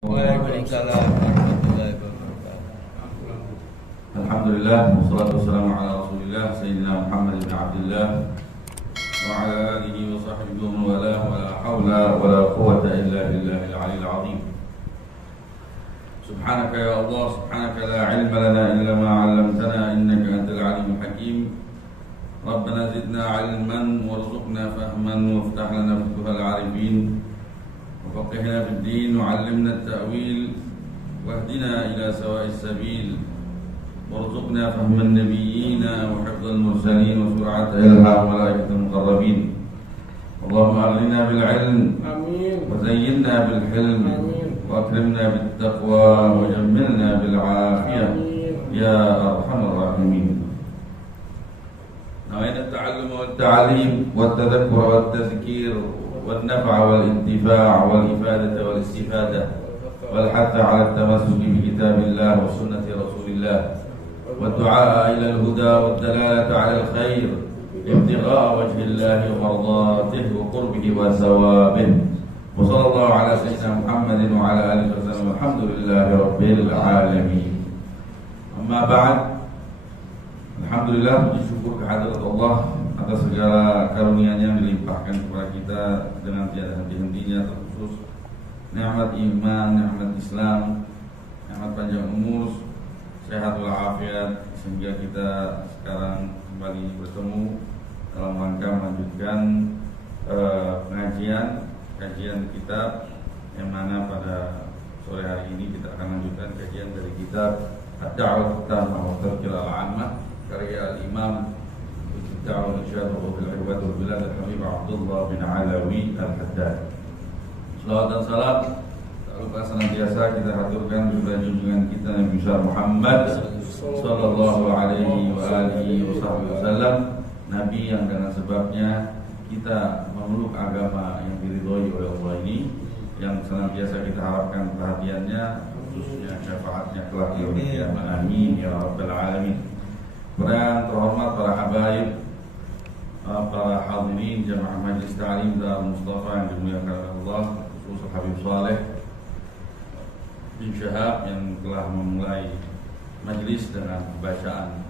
Waalaikumsalam warahmatullahi wabarakatuh. Alhamdulillah, wassalatu wassalamu ala rasulillah Sayyidina Muhammad bin Abdullah wa ala alihi wa sahbihi wa wala wa la hawla wa la quwwata illa billahil aliyil azim. Subhanaka ya Allah, subhanaka la ilma lana illa ma 'allamtana innaka antal alimul hakim. Rabbana zidna 'ilman warzuqna fahman waftah lana futuhal 'arifin. وفقهنا في الدين وعلمنا التأويل واهدنا إلى سواء السبيل وارزقنا فهم النبيين وحفظ المرسلين وسرعة إلهام ملائكة المقربين. اللهم أغننا بالعلم وزينا بالحلم وأكرمنا بالتقوى وجملنا بالعافية يا أرحم الراحمين. نوينا التعلم والتعليم والتذكر والتذكير والنفع والانتفاع والإفادة والاستفادة والحث على التمسك بكتاب الله وسنة رسول الله والدعاء إلى الهدى والدلالة على الخير ابتغاء وجه الله ومرضاته وقربه وثوابه. وصلى الله على سيدنا محمد وعلى آله وسلم والحمد لله رب العالمين. أما بعد, alhamdulillah, puji syukur kehadirat Allah atas segala karunia-Nya yang dilimpahkan kepada kita dengan tiada henti-hentinya, terkhusus nikmat iman, nikmat Islam, nikmat panjang umur, sehat walafiat, sehingga kita sekarang kembali bertemu dalam rangka melanjutkan kajian kitab, yang mana pada sore hari ini kita akan lanjutkan kajian dari kitab Ad-Da'wah At-Tammah wa Tadhkirah Al-'Ammah karya Al-Imam Da'wah Irsyad wa Fil Ibad wal Bilad Al-Habib Abdullah bin Alawi Al-Haddad. Salawat dan salam tak lupa senantiasa kita haturkan kepada junjungan kita Nabi besar Muhammad sallallahu alaihi wa alihi wasallam, nabi yang dengan sebabnya kita memeluk agama yang diridhoi oleh Allah ini, yang senantiasa kita harapkan perhatiannya, khususnya syafaatnya kelak yaumul qiyamah. Amin ya rabbal alamin. Para terhormat, para habaib, para hadirin jamaah majlis ta'lim Darul Mustafa yang dimuliakan oleh Allah, khusus Habib Saleh bin Syahab yang telah memulai majlis dengan bacaan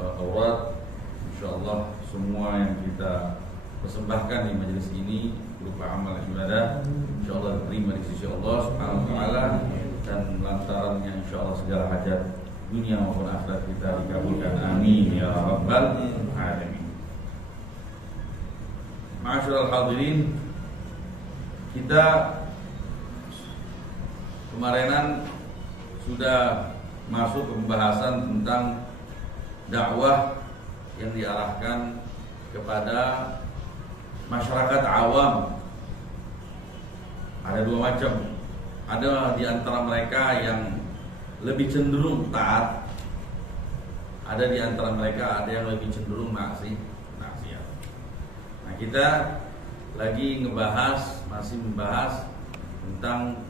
aurat. Insyaallah semua yang kita persembahkan di majlis ini berupa amal ibadah, insyaallah diterima di sisi Allah Subhanahu wa taala, dan lantarannya insyaallah segala hajat dunia maupun akhirat kita dikabulkan. Amin ya rabbal alamin. Ma'asyiral hadirin, kita kemarinan sudah masuk ke pembahasan tentang dakwah yang diarahkan kepada masyarakat awam. Ada dua macam. Ada di antara mereka yang lebih cenderung taat, ada di antara mereka ada yang lebih cenderung maksiat. Nah, kita lagi masih membahas tentang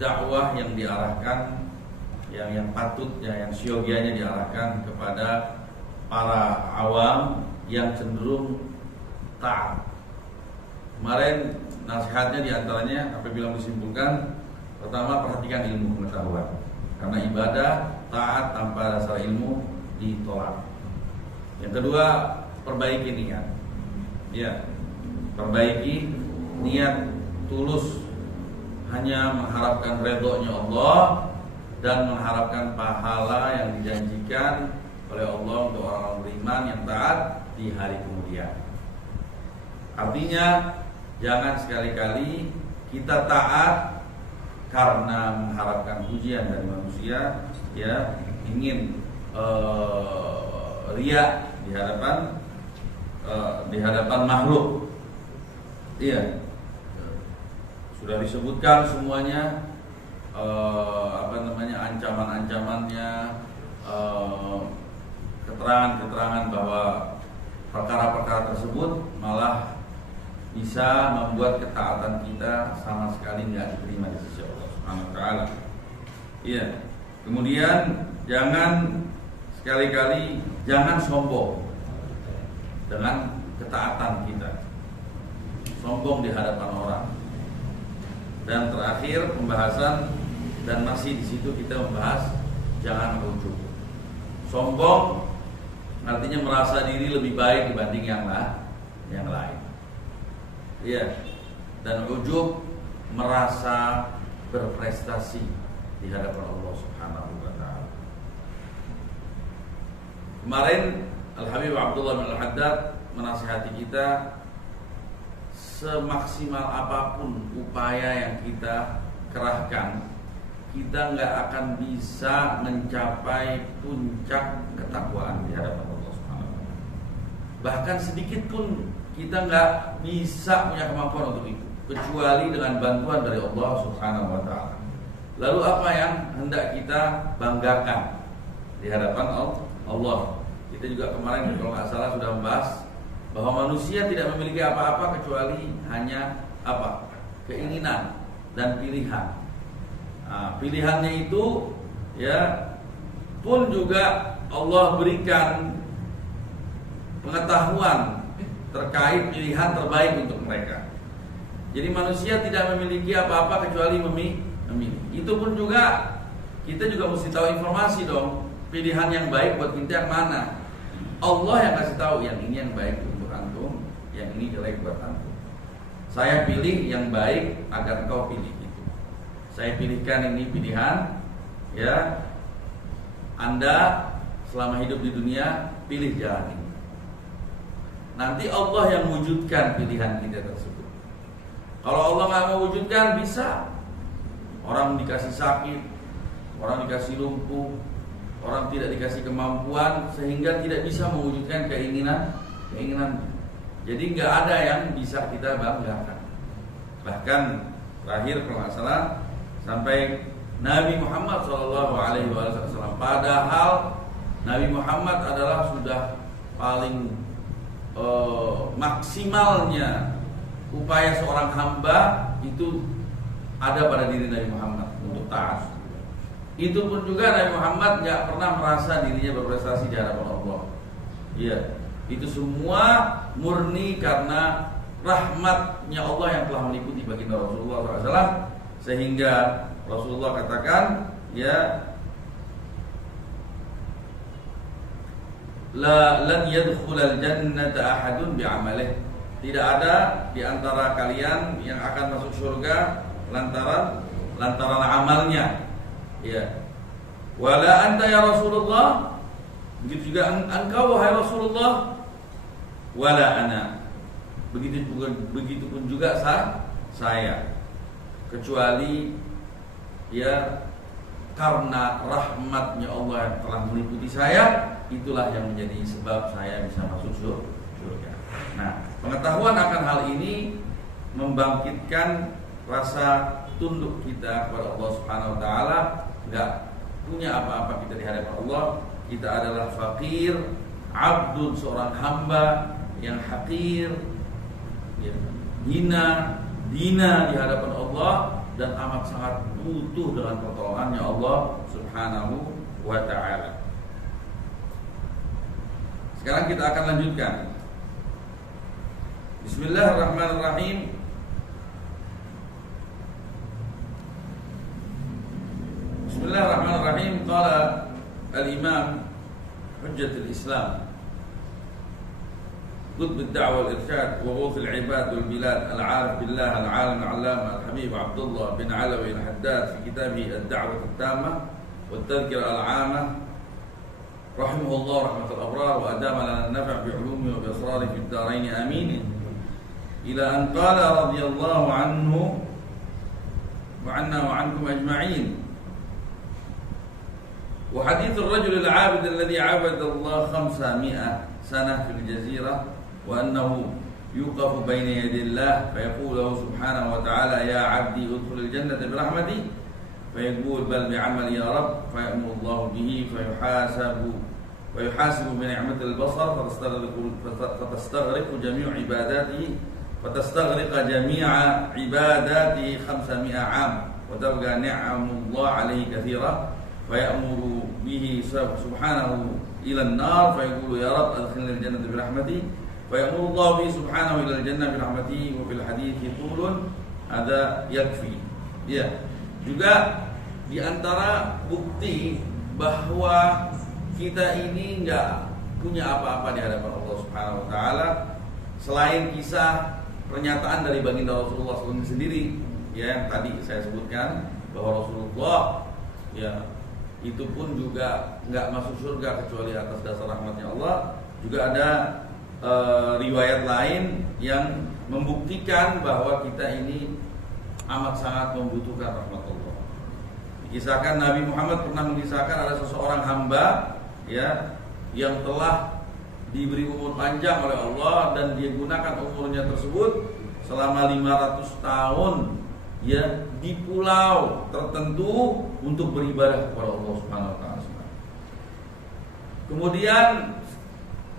dakwah yang diarahkan, yang patutnya, yang siogianya diarahkan kepada para awam yang cenderung taat. Kemarin nasihatnya diantaranya apabila disimpulkan, pertama, perhatikan ilmu pengetahuan, karena ibadah taat tanpa dasar ilmu ditolak. Yang kedua, perbaiki niat. Ya, perbaiki niat tulus, hanya mengharapkan ridhonya Allah dan mengharapkan pahala yang dijanjikan oleh Allah untuk orang beriman yang taat di hari kemudian. Artinya, jangan sekali-kali kita taat karena mengharapkan pujian dari manusia, ya, ingin riya di hadapan makhluk. Iya, sudah disebutkan semuanya, ancaman-ancamannya, keterangan-keterangan bahwa perkara-perkara tersebut malah bisa membuat ketaatan kita sama sekali tidak diterima di sisi Allah Subhanahu wa taala. Iya. Kemudian jangan sombong dengan ketaatan kita. Sombong di hadapan orang. Dan terakhir pembahasan dan masih di situ kita membahas jangan ujub. Sombong artinya merasa diri lebih baik dibanding yang lain. Iya. Dan ujub merasa berprestasi di hadapan Allah Subhanahu wa taala. Kemarin Al-Habib Abdullah bin Al-Haddad menasihati kita, semaksimal apapun upaya yang kita kerahkan, kita nggak akan bisa mencapai puncak ketakwaan di hadapan Allah Subhanahu wa taala. Bahkan sedikit pun kita nggak bisa punya kemampuan untuk itu, kecuali dengan bantuan dari Allah Subhanahu wa taala. Lalu apa yang hendak kita banggakan di hadapan Allah? Kita juga kemarin kalau nggak salah sudah membahas bahwa manusia tidak memiliki apa-apa kecuali hanya apa? Keinginan dan pilihan. Nah, pilihannya itu ya pun juga Allah berikan pengetahuan terkait pilihan terbaik untuk mereka. Jadi manusia tidak memiliki apa-apa kecuali memilih. Itu pun juga kita juga mesti tahu informasi dong, pilihan yang baik buat kita yang mana. Allah yang kasih tahu yang ini yang baik untuk antum, yang ini jelek buat antum. Saya pilih yang baik agar kau pilih itu. Saya pilihkan ini pilihan, ya. Anda selama hidup di dunia pilih jalan ini. Nanti Allah yang wujudkan pilihan kita tersebut. Kalau Allah nggak mau wujudkan, bisa orang dikasih sakit, orang dikasih lumpuh, orang tidak dikasih kemampuan sehingga tidak bisa mewujudkan keinginan. Jadi nggak ada yang bisa kita banggakan. Bahkan terakhir kalau nggak salah sampai Nabi Muhammad SAW. Padahal Nabi Muhammad adalah sudah paling maksimalnya upaya seorang hamba itu ada pada diri Nabi Muhammad untuk taat. Itu pun juga Nabi Muhammad nggak pernah merasa dirinya berprestasi di hadapan Allah. Iya, itu semua murni karena rahmatnya Allah yang telah meliputi baginda Rasulullah SAW, sehingga Rasulullah katakan, ya, lan yadkhulal jannata ahadun bi'amalih. Tidak ada di antara kalian yang akan masuk surga lantaran amalnya. Ya. Wala anta ya Rasulullah. Begitu juga engkau wahai Rasulullah. Wala ana. Begitu pun juga saya. Kecuali ya karena rahmatnya Allah yang telah meliputi saya, itulah yang menjadi sebab saya bisa masuk surga. Nah, pengetahuan akan hal ini membangkitkan rasa tunduk kita kepada Allah Subhanahu wa taala. Enggak punya apa-apa kita di hadapan Allah. Kita adalah fakir, abdun, seorang hamba yang hakir, ya, hina, dina di hadapan Allah, dan amat sangat butuh dengan pertolongannya Allah Subhanahu wa ta'ala. Sekarang kita akan lanjutkan. Bismillahirrahmanirrahim. Bismillahirrahmanirrahim. Qala al-Imam Hujjatul Islam قطب الدعوة والإرشاد وغوث العباد والبلاد العارف بالله العالم العلامة الحبيب عبد الله بن علوي الحداد في كتابه الدعوة التامة والتذكرة العامة رحمه الله رحمة الأبرار وأدام لنا النفع بعلومه وبأسراره في الدارين آمين إلى أن قال رضي الله عنه وعنا وعنكم أجمعين. وحديث الرجل العابد الذي عبد الله 500 سنة في الجزيرة وأنه يوقف بين يدي الله فيقول له سبحانه وتعالى يا عبدي ادخل الجنة برحمتي فيقول بل بعمل يا رب فيأمر الله به فيحاسب بنعمة البصر فتستغرق جميع عباداته 500 عام وتبقى نعم الله عليه كثيرة فيأمر به سبحانه إلى النار فيقول يا رب أدخلني الجنة برحمتي فيأمر الله به سبحانه إلى الجنة برحمته وفي الحديث طول هذا يكفي. Ya, juga di antara bukti bahwa kita ini nggak punya apa-apa di hadapan Allah Subhanahu wa taala selain kisah pernyataan dari baginda Rasulullah SAW sendiri, ya, yang tadi saya sebutkan bahwa Rasulullah ya itu pun juga nggak masuk surga kecuali atas dasar rahmatnya Allah. Juga ada riwayat lain yang membuktikan bahwa kita ini amat sangat membutuhkan rahmat Allah. Dikisahkan Nabi Muhammad pernah mengisahkan ada seseorang hamba ya yang telah diberi umur panjang oleh Allah dan dia gunakan umurnya tersebut selama 500 tahun ya di pulau tertentu untuk beribadah kepada Allah Subhanahu wa taala. Kemudian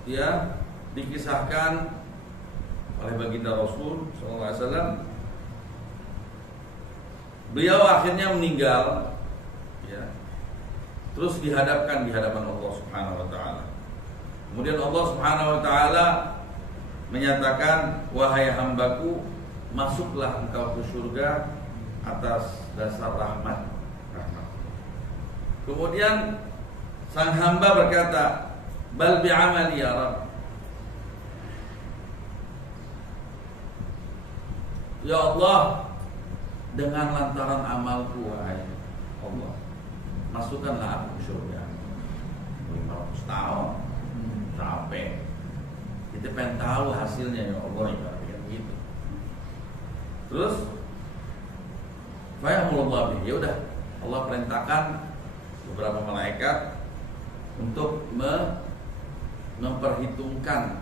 ya dikisahkan oleh baginda Rasul sallallahu alaihi wasallam, beliau akhirnya meninggal ya. Terus dihadapkan di hadapan Allah Subhanahu wa taala. Kemudian Allah Subhanahu wa taala menyatakan, wahai hambaku, masuklah engkau ke surga atas dasar rahmat. Kemudian sang hamba berkata, bal bi'amali ya Rabb. Ya Allah, dengan lantaran amalku wahai Allah, masukkanlah aku ke surga. 500 tahun capek. Kita pengen tahu hasilnya ya Allah, ya begitu. Terus fayamullah bih, ya udah Allah perintahkan beberapa malaikat untuk memperhitungkan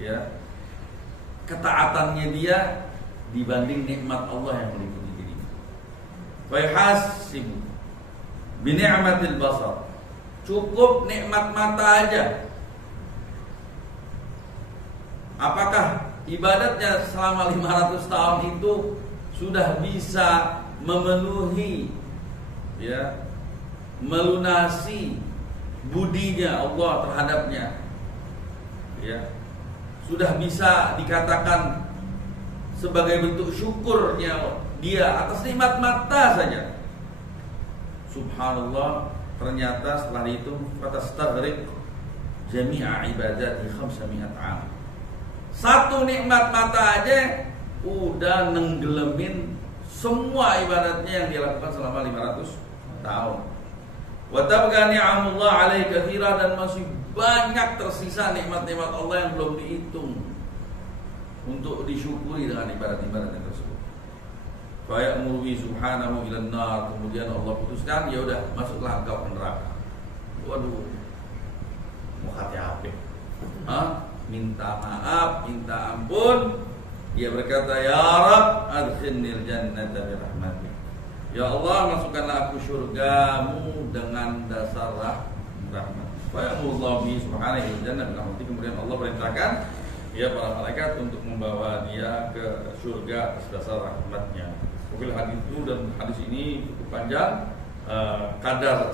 ya ketaatannya dia dibanding nikmat Allah yang meliputi diri. Fayhasibu bi ni'matil basar. Cukup nikmat mata aja. Apakah ibadatnya selama 500 tahun itu sudah bisa memenuhi ya melunasi budinya Allah terhadapnya, ya, sudah bisa dikatakan sebagai bentuk syukurnya dia atas nikmat mata saja. Subhanallah, ternyata setelah itu fatastaghriq jami'a ibadati 500 'am. Satu nikmat mata aja udah nenggelemin semua ibadatnya yang dia lakukan selama 500 tahun. Wa tabqa ni'amullah 'alaihi katsira, dan masih banyak tersisa nikmat-nikmat Allah yang belum dihitung untuk disyukuri dengan ibadat-ibadat tersebut. Fa ya'muru subhanahu ilan nar, kemudian Allah putuskan, ya udah masuklah engkau ke neraka. Waduh, mau hati apa? Minta maaf, minta ampun. Dia berkata, ya Rabb, adkhilnil jannata bi rahmatik. Ya Allah, masukkanlah aku surgamu dengan dasar rahmat. Wa ya'muru bi subhanahu wa ta'ala. Kemudian Allah perintahkan ya para malaikat untuk membawa dia ke surga atas dasar rahmatnya. Wakil hadis itu dan hadis ini cukup panjang.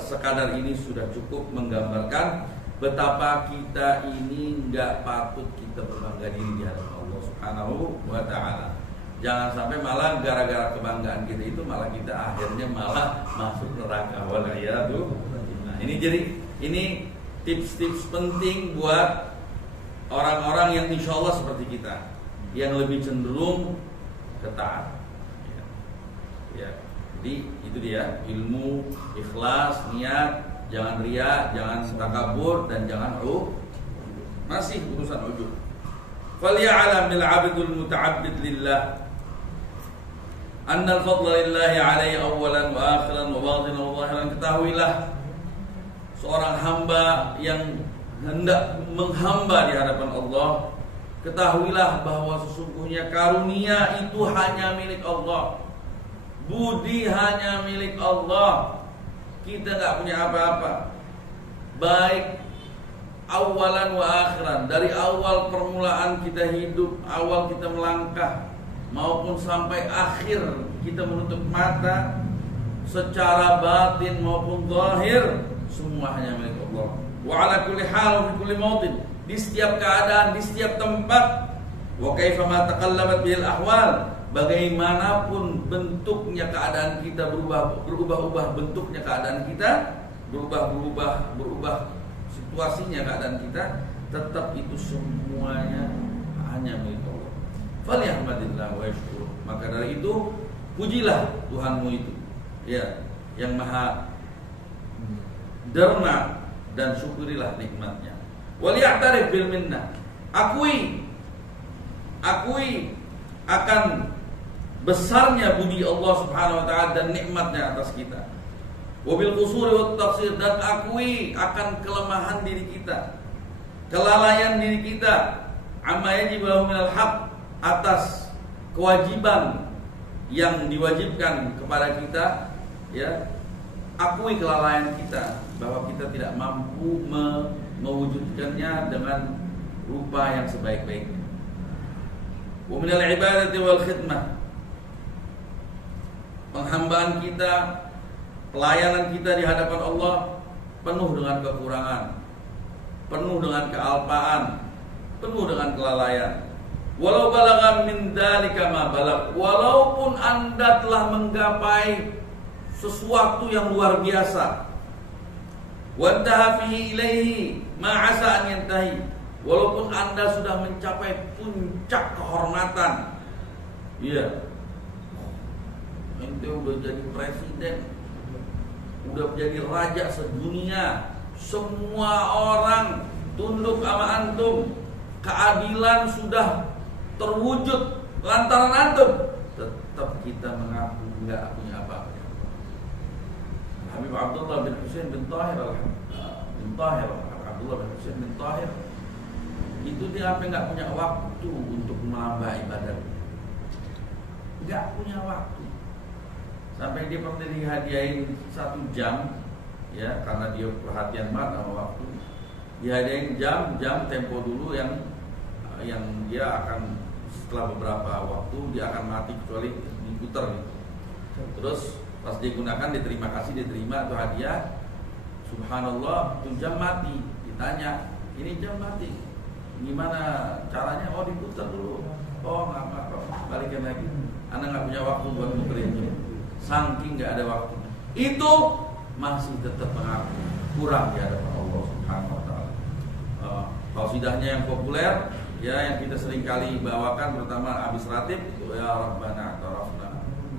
Sekadar ini sudah cukup menggambarkan betapa kita ini nggak patut kita berbangga diri di hadapan Allah Subhanahu wa ta'ala. Jangan sampai malah gara-gara kebanggaan kita itu malah kita akhirnya malah masuk neraka. Wallahiyaduh. Nah, ini tips-tips penting buat orang-orang yang insya Allah seperti kita, yang lebih cenderung ketaat. Ya. Jadi itu dia, ilmu, ikhlas, niat. Jangan riya, jangan takabur, dan jangan masih urusan ujub. Falya'lam al-'abdul muta'abbid lillah anna al-fadla lillahi 'alaihi awwalan wa akhiran wa batinan wa zahiran. Ketahuilah seorang hamba yang hendak menghamba di hadapan Allah, ketahuilah bahwa sesungguhnya karunia itu hanya milik Allah. Budi hanya milik Allah. Kita gak punya apa-apa, baik awalan wa akhiran, dari awal permulaan kita hidup, awal kita melangkah, maupun sampai akhir kita menutup mata, secara batin maupun zahir, semua hanya milik Allah. Wa ala kulli hal wa fi kulli mawtin, di setiap keadaan, di setiap tempat. Wa kaifa ma taqallabat bihil ahwal, bagaimanapun bentuknya keadaan kita berubah-ubah bentuknya keadaan kita, berubah situasinya keadaan kita, tetap itu semuanya hanya milik Allah. Falyahmadillah wa yashkur. Maka dari itu pujilah Tuhanmu itu, ya, yang maha derma, dan syukurilah nikmatnya. Wal ya'tarif bil minnah. Akui akan besarnya budi Allah Subhanahu wa taala dan nikmatnya atas kita. Wabil qusuri wat taqsir, dan akui akan kelemahan diri kita, kelalaian diri kita, amma yajib lahu minal haq, atas kewajiban yang diwajibkan kepada kita, ya. Akui kelalaian kita, bahwa kita tidak mampu mewujudkannya dengan rupa yang sebaik-baiknya. Wa minal ibadati wal khidmah, penghambaan kita, pelayanan kita di hadapan Allah penuh dengan kekurangan, penuh dengan kealpaan, penuh dengan kelalaian. Walau balagha min dzalika ma balag, walaupun Anda telah menggapai sesuatu yang luar biasa, wa intaha fihi ilaihi ma asa an yantahi, walaupun Anda sudah mencapai puncak kehormatan, iya, ente udah jadi presiden, udah jadi raja sedunia, semua orang tunduk sama antum, keadilan sudah terwujud lantaran antum, tetap kita mengaku enggak punya apa-apa. Habib Abdullah bin Husain bin Tahir Abdullah bin Husain bin Tahir itu dia sampai enggak punya waktu untuk menambah ibadah, enggak punya waktu. Sampai dia pernah dihadiahin 1 jam, ya, karena dia perhatian banget sama waktu. Dihadiahin jam tempo dulu yang dia akan setelah beberapa waktu dia akan mati kecuali diputar gitu. Terus pas digunakan diterima itu hadiah. Subhanallah, itu jam mati. Ditanya, ini jam mati, gimana caranya? Oh, diputar dulu. Oh, nggak apa-apa, balikin lagi. Anda nggak punya waktu buat muterin jam. Saking nggak ada waktu, itu masih tetap mengaku kurang di hadapan Allah Subhanahu wa taala. Qasidahnya yang populer, ya, yang kita sering kali bawakan, pertama Abis Ratib, ya Rabbana tarafna,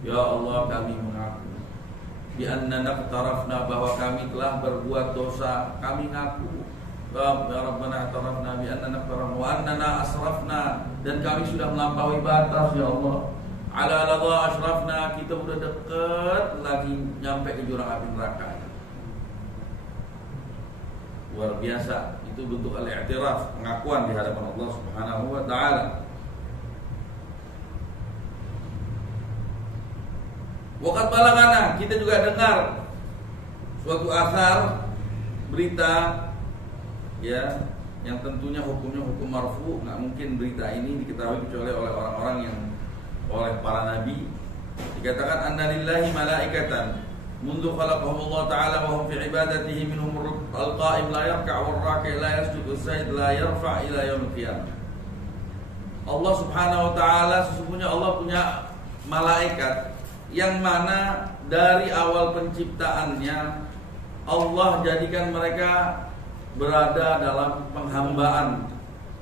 ya Allah kami mengaku, bi annana tarafna, bahwa kami telah berbuat dosa, kami ngaku. Ya Rabbana tarafna bi annana tarafna wa annana asrafna, dan kami sudah melampaui batas, ya Allah. Ala ladha ashrafna, kita udah deket lagi nyampe ke jurang api neraka. Luar biasa, itu bentuk al-i'tiraf, pengakuan di hadapan Allah Subhanahu wa taala. Waqad balagana, kita juga dengar suatu asar, berita, ya, yang tentunya hukumnya hukum marfu. Nggak mungkin berita ini diketahui kecuali oleh orang-orang yang, oleh para nabi. Dikatakan anna lillahi malaikatan mundu khalaqahumullah ta'ala wa hum fi ibadatihi minhum al-qa'im la yarka' wal raki' la yasjudu sayd la yarfa' ila yaumil qiyamah. Allah Subhanahu wa taala, sesungguhnya Allah punya malaikat yang mana dari awal penciptaannya Allah jadikan mereka berada dalam penghambaan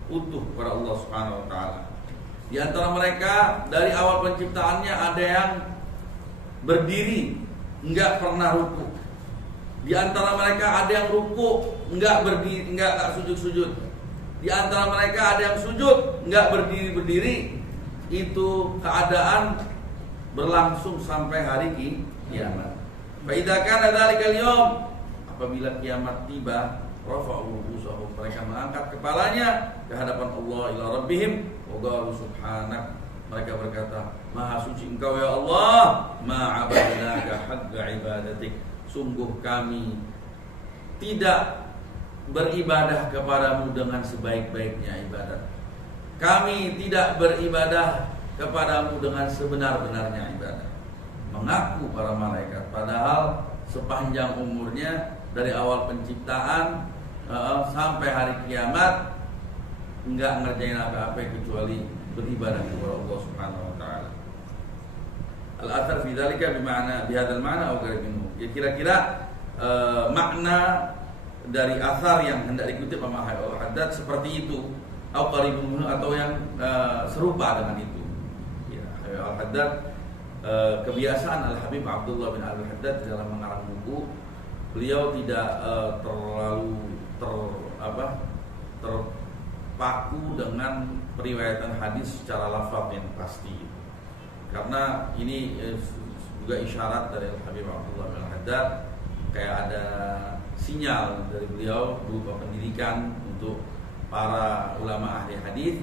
utuh kepada Allah Subhanahu wa taala. Di antara mereka dari awal penciptaannya ada yang berdiri, enggak pernah ruku. Di antara mereka ada yang ruku, enggak berdiri, enggak sujud-sujud. Di antara mereka ada yang sujud, enggak berdiri-berdiri. Itu keadaan berlangsung sampai hari kiamat. Fa idza kana dzalikal yaum, apabila kiamat tiba, rafa'u ru'usahum, mereka mengangkat kepalanya ke hadapan Allah ila rabbihim wa qalu subhanak, mereka berkata, maha suci engkau ya Allah, ma abadnaka haqqa ibadatik, sungguh kami tidak beribadah kepadamu dengan sebaik-baiknya ibadat, kami tidak beribadah kepadamu dengan sebenar-benarnya ibadah. Mengaku para malaikat, padahal sepanjang umurnya dari awal penciptaan sampai hari kiamat enggak ngerjain apa-apa kecuali beribadah kepada Allah Subhanahu wa taala. Al-athar fi dzalika bihadzal ma'na atau qarib minhu. Ya kira-kira makna dari athar yang hendak dikutip sama Habib Al-Haddad seperti itu atau qarib minhu atau yang serupa dengan itu. Ya, Habib Al-Haddad kebiasaan Al-Habib Abdullah bin Al-Haddad dalam mengarang buku, beliau tidak terlalu terpaku dengan periwayatan hadis secara lafaz yang pasti. Karena ini juga isyarat dari Al-Habib Abdullah bin Al-Haddad, kayak ada sinyal dari beliau berupa pendidikan untuk para ulama ahli hadis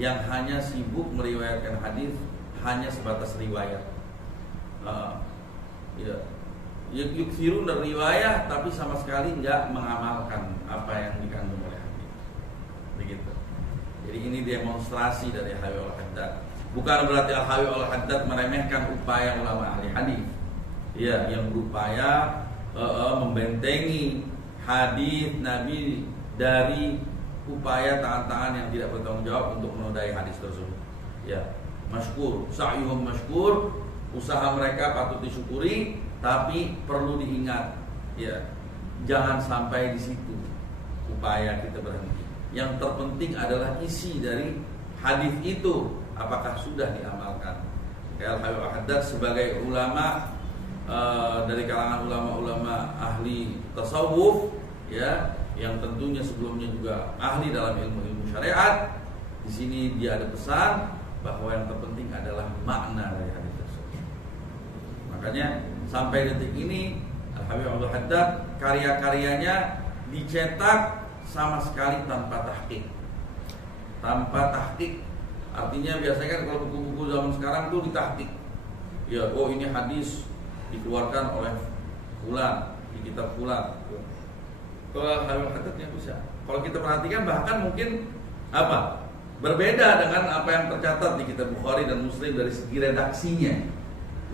yang hanya sibuk meriwayatkan hadis hanya sebatas riwayat. Yukthirun dari riwayat tapi sama sekali nggak mengamalkan apa yang dikandung oleh hadis. Begitu. Jadi ini demonstrasi dari Habib Al-Haddad. Bukan berarti Al-Habib Al-Haddad meremehkan upaya ulama ahli hadis. Ya, yang berupaya membentengi hadis Nabi dari upaya tangan-tangan yang tidak bertanggung jawab untuk menodai hadis tersebut. Ya, masykur, sa'yuhum masykur, usaha mereka patut disyukuri, tapi perlu diingat, ya, jangan sampai di situ upaya kita berhenti. Yang terpenting adalah isi dari hadis itu, apakah sudah diamalkan. Al-Habib Al-Haddad sebagai ulama dari kalangan ulama-ulama ahli tasawuf, ya, yang tentunya sebelumnya juga ahli dalam ilmu-ilmu syariat. Di sini dia ada pesan bahwa yang terpenting adalah makna dari hadis tersebut. Makanya sampai detik ini Al-Habib Al-Haddad karya-karyanya dicetak sama sekali tanpa tahqiq. Tanpa tahqiq artinya biasanya kan kalau buku-buku zaman sekarang tuh ditahqiq. Ya, oh ini hadis dikeluarkan oleh fulan di kitab fulan. Kalau Al-Habib Al-Haddad bisa. Kalau kita perhatikan bahkan mungkin berbeda dengan apa yang tercatat di kitab Bukhari dan Muslim dari segi redaksinya.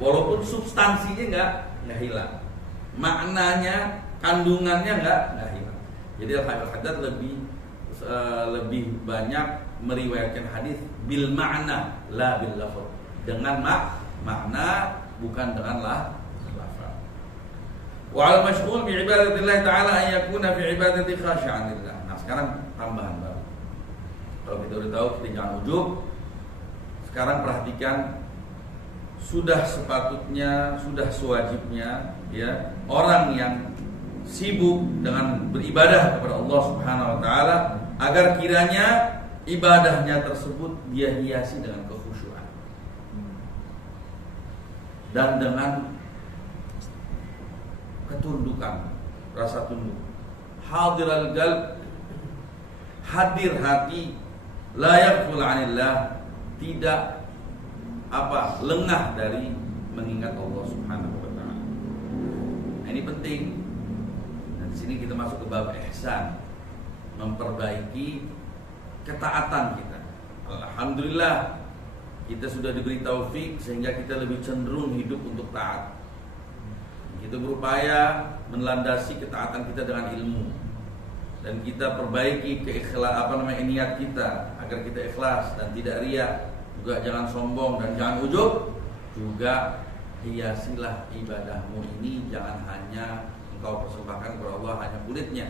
Walaupun substansinya nggak hilang, maknanya, kandungannya nggak hilang. Jadi Al-Habib Al-Haddad lebih banyak meriwayatkan hadis bil makna, la bil lafaz. Dengan makna, bukan dengan lafaz. Wa al-mashghul bi ibadatillah ta'ala an yakuna fi ibadati khashi'an lillah. Nah, sekarang tambahan baru. Kalau kita udah tahu kita jangan ujub. Sekarang perhatikan, sudah sepatutnya, sudah sewajibnya, ya, orang yang sibuk dengan beribadah kepada Allah Subhanahu wa taala agar kiranya ibadahnya tersebut dia hiasi dengan kekhusyuan dan dengan ketundukan, rasa tunduk. Hadiral qalb, hadir hati, la yaghful 'anillah, tidak lengah dari mengingat Allah Subhanahu wa taala. Nah, ini penting. Dan di sini kita masuk ke bab ihsan, memperbaiki ketaatan kita. Alhamdulillah kita sudah diberi taufik sehingga kita lebih cenderung hidup untuk taat. Kita berupaya melandasi ketaatan kita dengan ilmu, dan kita perbaiki niat kita agar kita ikhlas dan tidak riya, juga jangan sombong dan jangan ujub. Juga hiasilah ibadahmu ini, jangan hanya engkau persembahkan kepada Allah hanya kulitnya,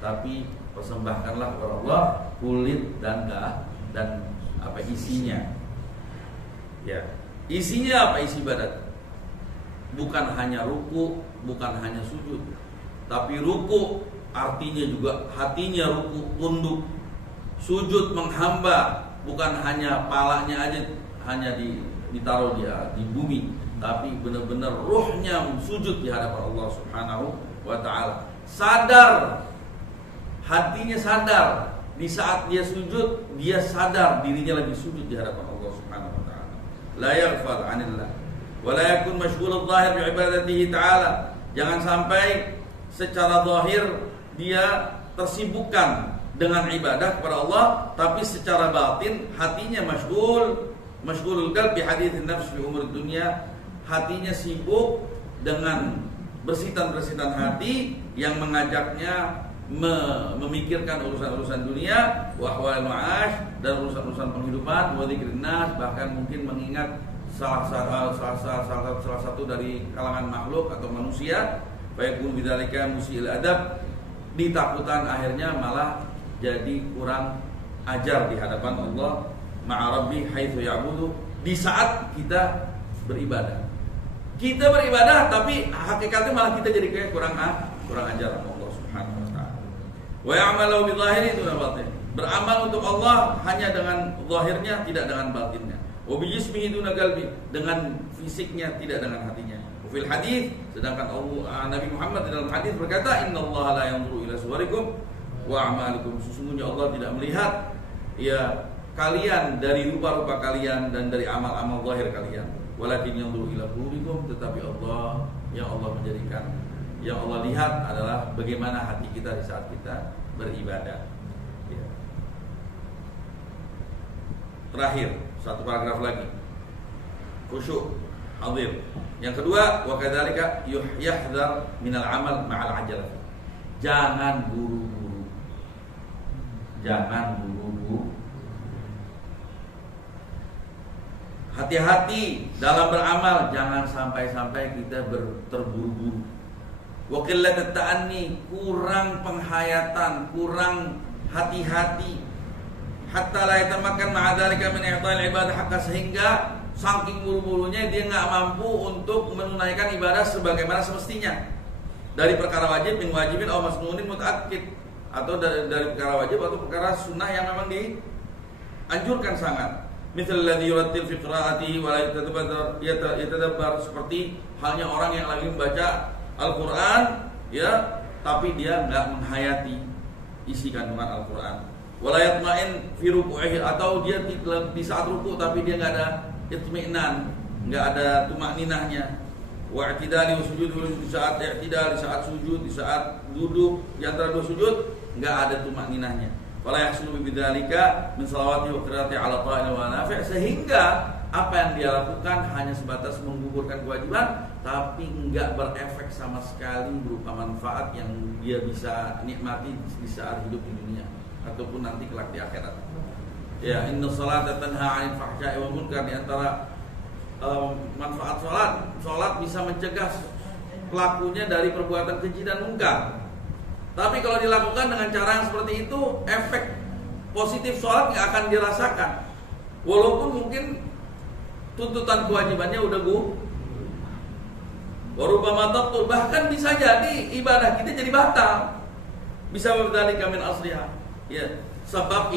tapi persembahkanlah kepada Allah kulit dan isinya. Ya, isinya apa? Isi ibadat. Bukan hanya ruku, bukan hanya sujud, tapi ruku artinya juga hatinya ruku, tunduk. Sujud menghamba, bukan hanya palanya aja hanya ditaruh di bumi, tapi benar-benar ruhnya sujud di hadapan Allah Subhanahu wa taala. Sadar, hatinya sadar, di saat dia sujud, dia sadar dirinya lagi sujud di hadapan Allah Subhanahu wa taala. La yaghfal 'anillah wa la yakun mashghul adh-dhahir bi ibadatihi ta'ala. Jangan sampai secara zahir dia tersibukkan dengan ibadah kepada Allah, tapi secara batin hatinya mashghulul qalb bi haditsin nafs fi umur dunya. Hatinya sibuk dengan bersitan-bersitan hati yang mengajaknya memikirkan urusan-urusan dunia, wa ahwal ma'ash, dan urusan-urusan penghidupan, wa dzikrin nas, bahkan mungkin mengingat salah satu dari kalangan makhluk atau manusia, fayakun bidzalika musiil adab, ditakutan akhirnya malah jadi kurang ajar di hadapan Allah ma'a rabbi haitsu ya'budu, di saat kita beribadah. Kita beribadah tapi hakikatnya malah kita jadi kayak kurang ajar Allah Subhanahu wa taala. Wa ya'malu bi dhahiri duna batin. Beramal untuk Allah hanya dengan zahirnya, tidak dengan batinnya. Wa bi jismihi duna qalbi, dengan fisiknya tidak dengan hatinya. Fil hadis, sedangkan Nabi Muhammad dalam hadis berkata, innallaha la yanzuru ila suwarikum wa a'malikum. Sesungguhnya Allah tidak melihat ya kalian dari rupa-rupa kalian dan dari amal-amal zahir kalian. Walakin yanzuru ila qulubikum, tetapi Allah menjadikan, yang Allah lihat adalah bagaimana hati kita di saat kita beribadah. Ya. Terakhir, satu paragraf lagi. Khusyuk, hadir. Yang kedua, wa kadzalika yahdhar minal amal ma'al ajalah. Jangan buru-buru. Jangan buru-buru. Hati-hati dalam beramal, jangan sampai-sampai kita terburu-buru. Wa qillat ta'anni, kurang penghayatan, kurang hati-hati. Hatta la yatamakan ma'a dzalika min i'ta'il ibadah haqqa, sehingga saking buru-burunya dia enggak mampu untuk menunaikan ibadah sebagaimana semestinya. Dari perkara wajib, min wajibin aw masnunin mutaakkid, atau dari perkara wajib atau perkara sunnah yang memang dianjurkan sangat. Mithal ladzi yurattil fi qiraa'atihi wa la yatadabbar, seperti halnya orang yang lagi membaca Al-Qur'an ya, tapi dia enggak menghayati isi kandungan Al-Qur'an. Wa la yatma'in fi ruku'ihi, atau dia di saat ruku tapi dia enggak ada itmi'nan, enggak ada tumakninahnya. Wa i'tidali wa sujud, di saat i'tidal, di saat sujud, di saat duduk, di antara dua sujud enggak ada tumakninahnya. Fala yahsulu bidzalika min salawati wa qiraati ala ta'ala wa nafi', sehingga apa yang dia lakukan hanya sebatas menggugurkan kewajiban tapi enggak berefek sama sekali berupa manfaat yang dia bisa nikmati di saat hidup di dunia ataupun nanti kelak di akhirat. Ya, inna salata tanha 'anil fahsya'i wal munkar, di antara manfaat salat bisa mencegah pelakunya dari perbuatan keji dan munkar. Tapi kalau dilakukan dengan cara yang seperti itu, efek positif sholat nggak akan dirasakan. Walaupun mungkin tuntutan kewajibannya udah warubama tabtul, bahkan bisa jadi ibadah kita jadi batal. Bisa berdzalika min asliha. Ya, sebab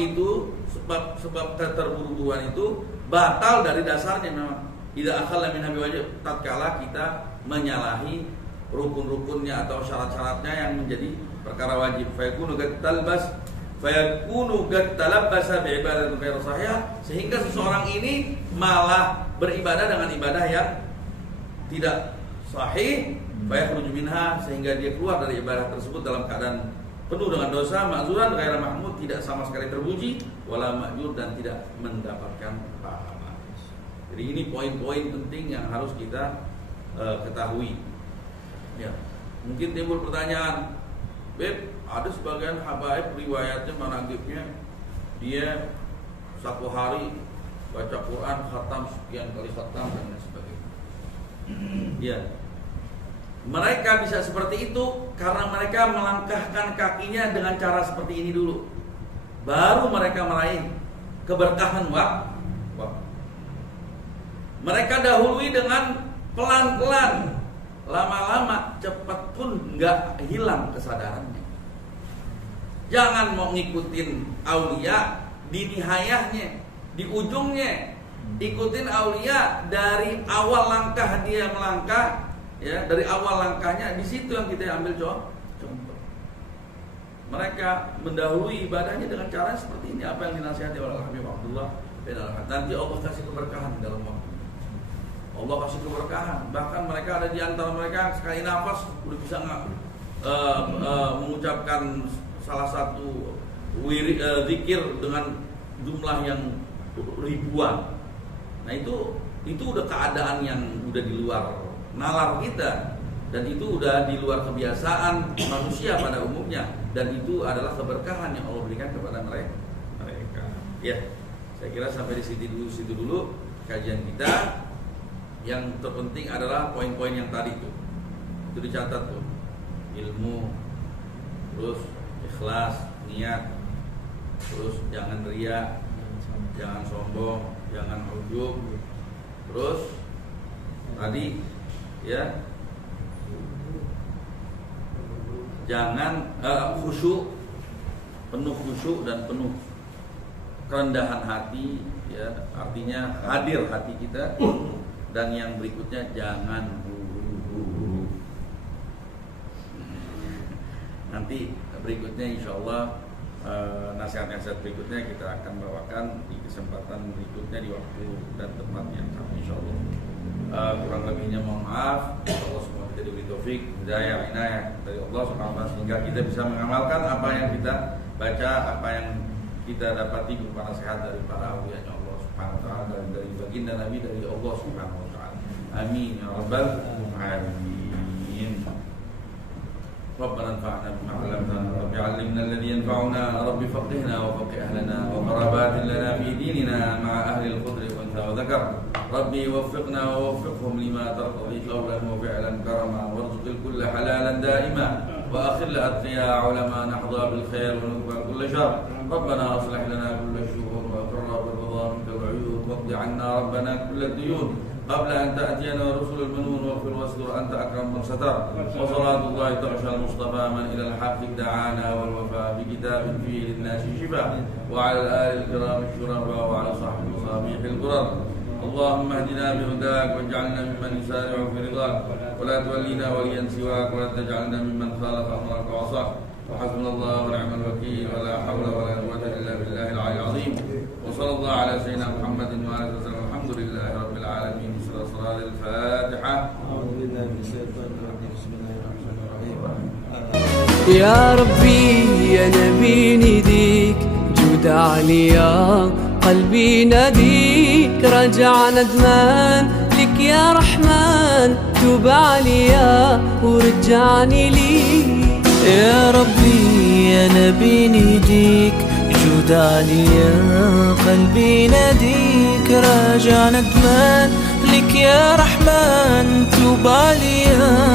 keterburu-buruan itu batal dari dasarnya memang. Idza akhalla min habi wajib, tatkala kita menyalahi rukun-rukunnya atau syarat-syaratnya yang menjadi perkara wajib, fayakunu qad talabbasa bi ibadatin ghairu sahihah, sehingga seseorang ini malah beribadah dengan ibadah yang tidak sahih, fayakhruju minha, sehingga dia keluar dari ibadah tersebut dalam keadaan penuh dengan dosa, ma'zuran ghairu mahmud, tidak sama sekali terpuji, wala ma'jur, dan tidak mendapatkan pahala. Jadi ini poin-poin penting yang harus kita ketahui. Ya, mungkin timbul pertanyaan, Beb, ada sebagian habaib riwayatnya manaqibnya dia satu hari baca Quran khatam sekian kali khatam dan lain sebagainya. Ya, mereka bisa seperti itu karena mereka melangkahkan kakinya dengan cara seperti ini dulu, baru mereka meraih keberkahan waktu. Mereka dahului dengan pelan-pelan, lama-lama cepat pun nggak hilang kesadarannya. Jangan mau ngikutin aulia di nihayahnya, di ujungnya. Ikutin aulia dari awal langkah dia melangkah, ya, dari awal langkahnya, di situ yang kita ambil contoh. Mereka mendahului ibadahnya dengan cara seperti ini, apa yang dinasihati oleh Habib Abdullah bin Al-Had. Nanti Allah kasih keberkahan dalam waktu. Allah kasih keberkahan. Bahkan mereka ada di antara mereka sekali nafas udah bisa mengucapkan salah satu zikir dengan jumlah yang ribuan. Nah itu udah keadaan yang udah di luar nalar kita, dan itu udah di luar kebiasaan manusia pada umumnya, dan itu adalah keberkahan yang Allah berikan kepada mereka. Ya, saya kira sampai di situ dulu kajian kita. Yang terpenting adalah poin-poin yang tadi tuh. Itu dicatat tuh. Ilmu, terus ikhlas, niat, terus jangan riya, jangan sombong, jangan ujub, terus tadi ya jangan khusyuk, penuh khusyuk dan penuh kerendahan hati, ya artinya hadir hati kita. Dan yang berikutnya jangan buru-buru. Nanti berikutnya insya Allah nasihat-nasihat berikutnya kita akan bawakan di kesempatan berikutnya di waktu dan tempat yang sama insya Allah. Kurang lebihnya mohon maaf. Allah semua kita diberi taufik, hidayah, inayah dari Allah Subhanahu wa taala sehingga kita bisa mengamalkan apa yang kita baca, apa yang kita dapati berupa nasihat dari para awliya Allah Subhanahu wa taala, dari baginda Nabi dari Allah Subhanahu wa taala. Amin ya rabbal alamin. ربنا انفعنا بما علمتنا رب علمنا الذي ينفعنا رب فقهنا وفقه أهلنا وقرابات لنا في ديننا مع أهل القدر وأنثى وذكر ربي وفقنا ووفقهم لما ترتضي قولا وفعلا كرما وارزق الكل حلالا دائما وأخر الأتقياء علماء نحظى بالخير ونكبر كل شر ربنا أصلح لنا كل الشؤون وأقر بالرضا منك العيوب واقض عنا ربنا كل الديون قبل أن تأتينا رسل المنون واغفر واستر أنت أكرم من ستر وصلاة الله تغشى المصطفى من إلى الحق دعانا والوفاء بكتاب فيه للناس شفاء وعلى الآل الكرام الشرفاء وعلى صحب المصابيح القرر اللهم اهدنا بهداك واجعلنا ممن يسارع في رضاك ولا تولينا وليا سواك ولا تجعلنا ممن خالف أمرك وعصاك وحسبنا الله ونعم الوكيل ولا حول ولا قوة إلا بالله العلي العظيم وصلى الله على سيدنا محمد وآله وسلم الحمد لله رب العالمين صلاة الفاتحة. أعوذ بالله من الشيطان الرجيم بسم الله الرحمن الرحيم. يا ربي يا نبي نديك جود عليا قلبي ناديك رجع ندمان لك يا رحمن توب عليا ورجعني ليك. يا ربي يا نبي نديك جود عليا قلبي ناديك راجع ندمان لك يا رحمن توب عليا